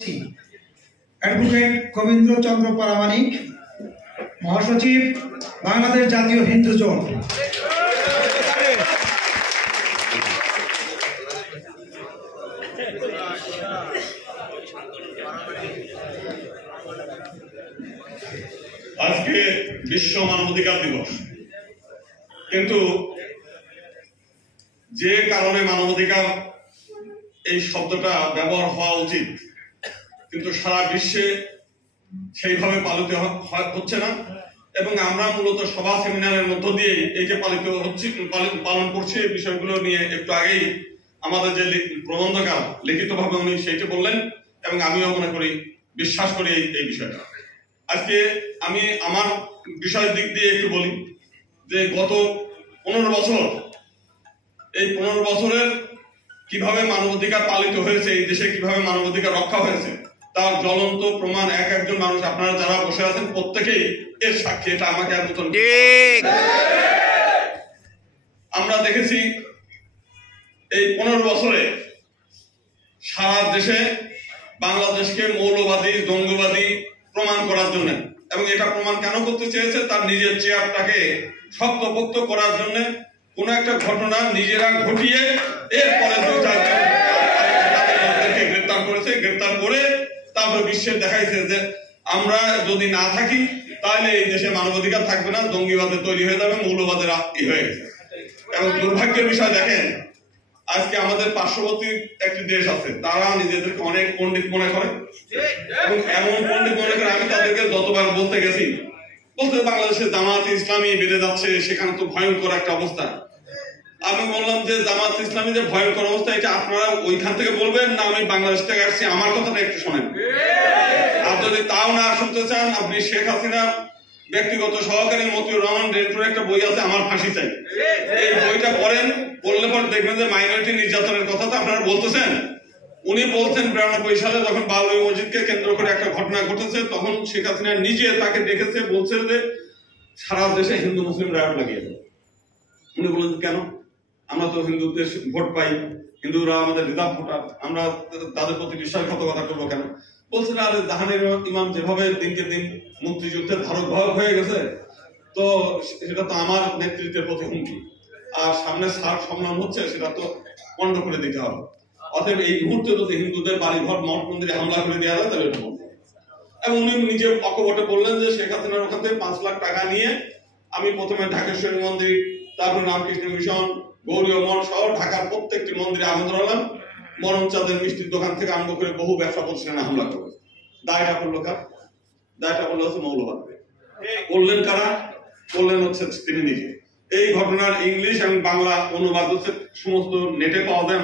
Advocate Gobinda Chandra Paramanik, মহাসচিব, বাংলাদেশ জাতীয় হিন্দু জোট। আজকে বিশ্ব মানবাধিকার দিবস, কিন্তু যে কারণে মানবাধিকার এই শব্দটা ব্যবহার হওয়া উচিত, কিন্তু সারা বিশ্বে সেইভাবে পালিত হচ্ছে না। এবং আমরা মূলত সভা সেমিনারের মধ্য দিয়ে এই যে পালন করছি এই বিষয়গুলো নিয়ে একটু আগেই আমাদের যে প্রবন্ধকার লিখিতভাবে উনি সেইটা বললেন, এবং আমিও মনে করি, বিশ্বাস করি এই বিষয়টা। আজকে আমি আমার বিষয়ের দিক দিয়ে একটু বলি যে গত 15 বছর, এই 15 বছরের কিভাবে মানবাধিকার পালিত হয়েছে, এই দেশে কিভাবে মানবাধিকার রক্ষা হয়েছে তার জ্বলন্ত প্রমাণ একজন মানুষ, আপনারা যারা বসে আছেন প্রত্যেকেই এর সাক্ষী। এটা আমাকে আর নতুন, আমরা দেখেছি এই 15 বছরে সারা দেশে বাংলাদেশকে মৌলবাদী, জঙ্গিবাদী প্রমাণ করার জন্য, এবং এটা প্রমাণ কেন করতে চেয়েছে, তার নিজের চেয়ারটাকে শক্তপোক্ত করার জন্য কোন একটা ঘটনা নিজেরা ঘটিয়ে এরপরে 2-4 গ্রেপ্তার করেছে। গ্রেপ্তার করে তারপর বিশ্বের দেখাইছে যে আমরা যদি না থাকি তাহলে এই দেশে মানবাধিকার থাকবে না, জঙ্গিবাদের তৈরি হয়ে যাবে, মৌলবাদের হয়ে গেছে। এবং দুর্ভাগ্যের বিষয় দেখেন, আজকে আমাদের পার্শ্ববর্তী একটি দেশ আছে, তারা নিজেদেরকে অনেক পণ্ডিত মনে করে, এবং এমন পণ্ডিত মনে করে, আমি তাদেরকে যতবার বলতে গেছি, বলতে বাংলাদেশে জামাত ইসলামী বেড়ে যাচ্ছে, সেখানে তো ভয়ঙ্কর একটা অবস্থা। আমি বললাম যে জামাত ইসলামী যে ভয়ঙ্কর অবস্থা, এটা আপনারা ওইখান থেকে বলবেন না আমি বাংলাদেশ থেকে আসছি, আমার কথাটা একটু শোনেন। আর যদি তাও না শুনতে চান, আপনি শেখ হাসিনার ব্যক্তিগত সহকারী মতিউর রহমান রেন্টুর একটা বই আছে, আমার ফাঁসি চাই, এই বইটা পড়েন। পড়লে পর দেখবেন যে মাইনরিটি নির্যাতনের কথা তো আপনারা বলতেছেন। উনি বলছেন 92 সালে যখন বাবরি মসজিদকে কেন্দ্র করে একটা ঘটনা ঘটেছে, তখন শেখ হাসিনা নিজে তাকে দেখেছে, বলছে যে সারা দেশে হিন্দু মুসলিম রায়ট লাগিয়ে দেবে। উনি বলেন কেন, আমরা তো হিন্দুদের ভোট পাই, হিন্দুরা আমাদের রিজার্ভ ভোটার, আমরা তাদের প্রতি বিশ্বাসঘাতকতা করবো কেন? বলছেন আরে জাহানের ইমাম যেভাবে দিনকে দিন মুক্তিযুদ্ধের ধারক বাহক হয়ে গেছে, তো সেটা তো আমার নেতৃত্বের প্রতি হুমকি, আর সামনে সার সম্মান হচ্ছে, সেটা তো বন্ধ করে দিতে হবে। অতএব এই মুহূর্তে যদি হিন্দুদের বাড়িঘর মঠ মন্দিরে হামলা করে দেওয়া যায় তাহলে এটা বলবো। এবং উনি নিজে অকপটে বললেন যে শেখ হাসিনার ওখান থেকে 5 লাখ টাকা নিয়ে আমি প্রথমে ঢাকেশ্বরী মন্দির, তারপর রামকৃষ্ণ মিশন, গৌরীয় মঠ সহ ঢাকার প্রত্যেকটি মন্দিরে আমন্ত্রণ হলাম, মরণ চাঁদের মিষ্টির দোকান থেকে আরম্ভ করে বহু ব্যবসা প্রতিষ্ঠানে হামলা করবে। দায়টা করলো কার? দায়টা করলো হচ্ছে মৌলবাদ। করলেন কারা? করলেন হচ্ছে তিনি নিজে। এই ঘটনার ইংলিশ এবং বাংলা অনুবাদ হচ্ছে সমস্ত নেটে পাওয়া যায়।